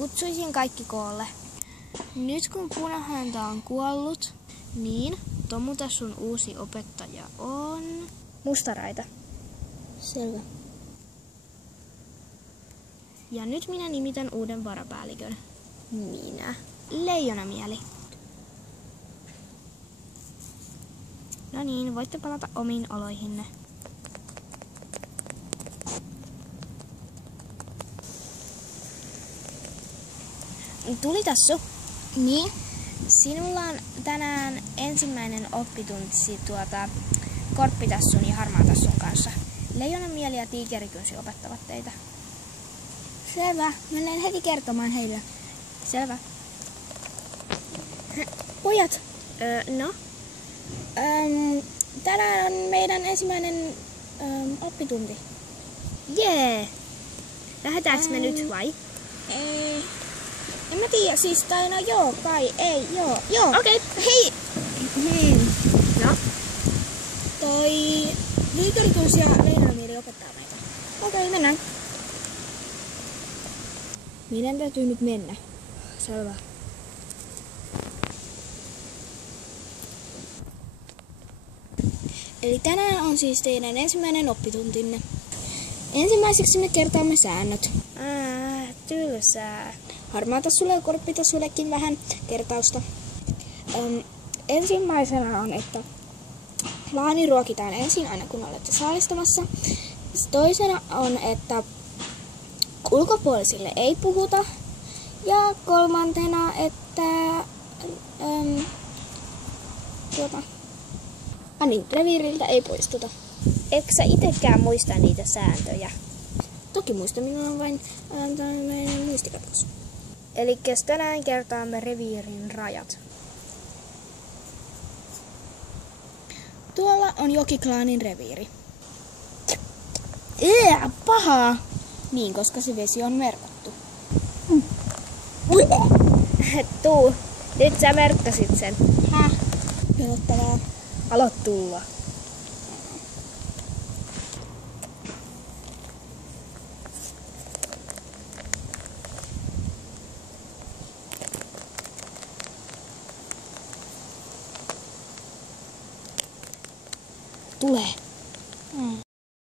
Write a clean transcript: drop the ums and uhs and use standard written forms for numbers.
Kutsuisin kaikki koolle. Nyt kun Punahäntä on kuollut, niin Tomutassun uusi opettaja on Mustaraita. Selvä. Ja nyt minä nimitän uuden varapäällikön. Minä. Leijonamieli. No niin, voitte palata omiin oloihinne. Tulitassu. Niin? Sinulla on tänään ensimmäinen oppitunti Korppitassun ja Harmaatassun kanssa. Leijonamieli ja Tiikerikynsi opettavat teitä. Selvä. Mennään heti kertomaan heille. Selvä. Pojat, No? tänään on meidän ensimmäinen oppitunti. Jee! Lähdetäänkö me nyt vai? Ei. En mä tiedä, siis tai no joo, kai, ei, joo. Okei. Hei! No? Toi Tiikerikynsi ja Leijonamieli opettaa meitä. Okei, mennään. Meidän täytyy nyt mennä. Selvä. Eli tänään on siis teidän ensimmäinen oppituntinne. Ensimmäiseksi me kertaamme säännöt. Tylsää. Harmaatassulle ja Korppitassullekin vähän kertausta. Ensimmäisenä on, että laani ruokitaan ensin aina kun olette saalistamassa. Toisena on, että ulkopuolisille ei puhuta. Ja kolmantena, että reviiriltä ei poistuta. Eikö sä itekään muista niitä sääntöjä? Toki muista, minulla on vain tämmöinen muistikatos. Elikkäs tänään kertaamme reviirin rajat. Tuolla on Jokiklaanin reviiri. Pahaa! Niin, koska se vesi on merkattu. Tuu, nyt sä merkkasit sen. Häh? Pelottavaa. Alo tulla. Tulee.